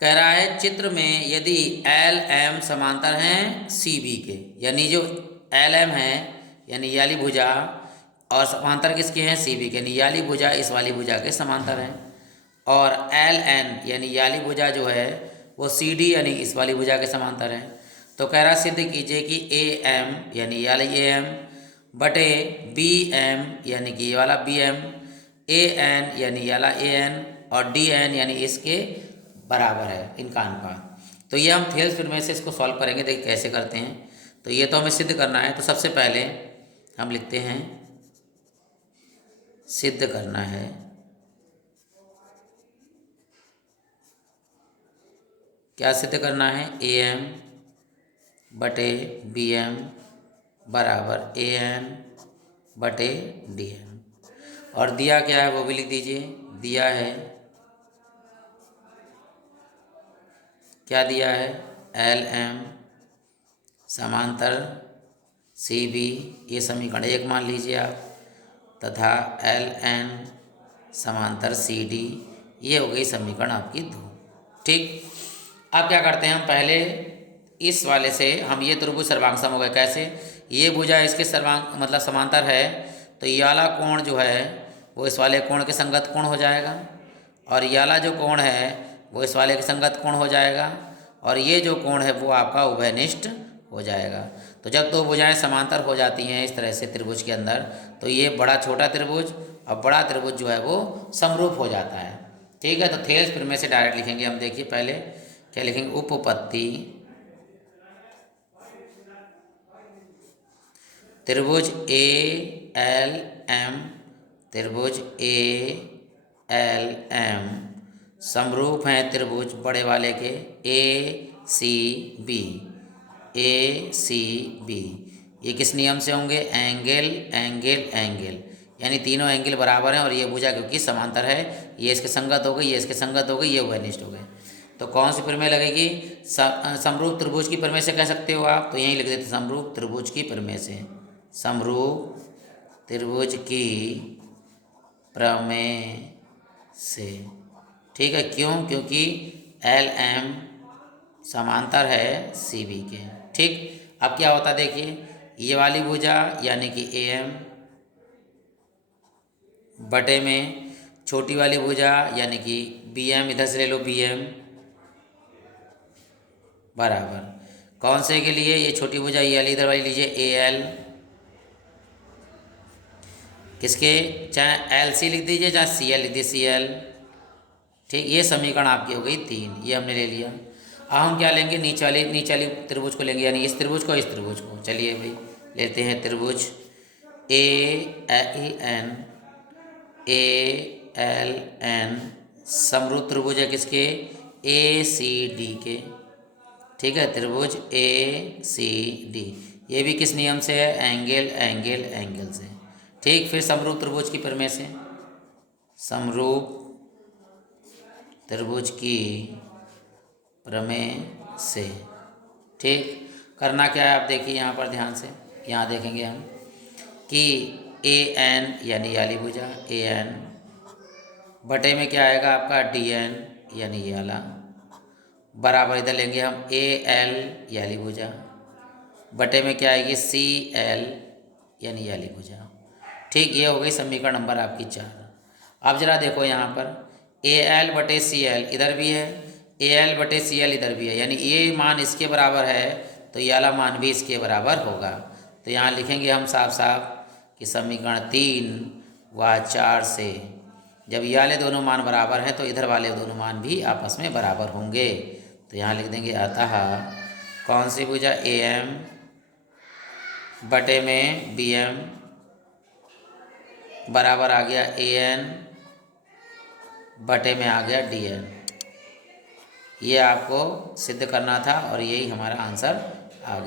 कह रहा है चित्र में यदि एल एम समांतर हैं सी बी के, यानी जो एल एम है यानी याली भुजा और समांतर किसके हैं सी बी के, यानी याली भुजा इस वाली भुजा के समांतर हैं। और एल एन यानी याली भुजा जो है वो सी डी यानी इस वाली भुजा के समांतर है। तो कह रहा सिद्ध कीजिए कि ए एम यानी याली ए एम बटे बी एम यानी कि ये वाला बी एम, ए एन यानी याला ए एन और डी एन यानी इसके बराबर है इनका अनुपात। तो ये हम थेल्स प्रमेय से इसको सॉल्व करेंगे, देखिए कैसे करते हैं। तो ये तो हमें सिद्ध करना है, तो सबसे पहले हम लिखते हैं सिद्ध करना है क्या सिद्ध करना है, ए एम बटे बी एम बराबर ए एन बटे डी एन। और दिया क्या है वो भी लिख दीजिए। दिया है क्या दिया है, एल एम समांतर सी बी, ये समीकरण 1 मान लीजिए आप, तथा एल एन समांतर सी डी, ये हो गई समीकरण आपकी 2। ठीक, अब क्या करते हैं हम पहले इस वाले से हम ये त्रिभुज सर्वांग हो गए। कैसे, ये भुजा इसके सर्वांग मतलब समांतर है, तो ये वाला कोण जो है वो इस वाले कोण के संगत कोण हो जाएगा, और ये वाला जो कोण है वो इस वाले के संगत कोण हो जाएगा, और ये जो कोण है वो आपका उभयनिष्ठ हो जाएगा। तो जब दो भुजाएं समांतर हो जाती हैं इस तरह से त्रिभुज के अंदर, तो ये बड़ा छोटा त्रिभुज और बड़ा त्रिभुज जो है वो समरूप हो जाता है। ठीक है, तो थेल्स प्रमेय से डायरेक्ट लिखेंगे हम। देखिए पहले क्या लिखेंगे, उपपत्ति त्रिभुज ए एल एम, त्रिभुज ए एल एम समरूप हैं त्रिभुज बड़े वाले के ए सी बी, ए सी बी। ये किस नियम से होंगे, एंगल एंगल एंगल, यानी तीनों एंगल बराबर हैं और ये भुजा क्योंकि समांतर है, ये इसके संगत हो गई, ये इसके संगत हो गई, ये उभयनिष्ठ हो गए। तो कौन सी प्रमेय लगेगी, समरूप त्रिभुज की प्रमेय से कह सकते हो आप, तो यहीं लिख देते समरूप त्रिभुज की प्रमेय से, समरूप त्रिभुज की प्रमेय से। ठीक है, क्यों, क्योंकि एल एम समांतर है सी बी के। ठीक, अब क्या होता है देखिए, ये वाली भुजा यानी कि ए एम बटे में छोटी वाली भुजा यानी कि बी एम, इधर से ले लो बी एम बराबर कौन से के लिए, ये छोटी भुजा ये वाली इधर वाली लीजिए ए एल, किसके, चाहे एल सी लिख दीजिए चाहे सी एल लिख दीजिए सी एल। ठीक, ये समीकरण आपकी हो गई 3, ये हमने ले लिया। अब हम क्या लेंगे, नीचे वाली त्रिभुज को लेंगे, यानी इस त्रिभुज को इस त्रिभुज को। चलिए भाई लेते हैं त्रिभुज A N A L N समरूप त्रिभुज है किसके, ए सी डी के। ठीक है, त्रिभुज ए सी डी, ये भी किस नियम से है, एंगल एंगल एंगल से। ठीक, फिर समरूप त्रिभुज की प्रमेय से, समरूप त्रिभुज की प्रमेय से। ठीक, करना क्या है आप देखिए यहाँ पर ध्यान से, यहाँ देखेंगे हम कि ए एन यानी याली भुजा ए एन बटे में क्या आएगा आपका डी एन यानी ये वाला, बराबर इधर लेंगे हम ए एल याली भुजा बटे में क्या आएगी सी एल यानी याली भुजा। ठीक, ये हो गई समीकरण नंबर आपकी 4। अब जरा देखो यहाँ पर ए एल बटे सी एल इधर भी है, ए एल बटे सी एल इधर भी है, यानी ये मान इसके बराबर है तो ये वाला मान भी इसके बराबर होगा। तो यहाँ लिखेंगे हम साफ साफ कि समीकरण 3 व 4 से जब ये वाले दोनों मान बराबर हैं तो इधर वाले दोनों मान भी आपस में बराबर होंगे। तो यहाँ लिख देंगे अतः कौन सी भुजा ए एम बटे में बी एम बराबर आ गया ए एन बटे में आ गया डी एन। ये आपको सिद्ध करना था और यही हमारा आंसर आ गया।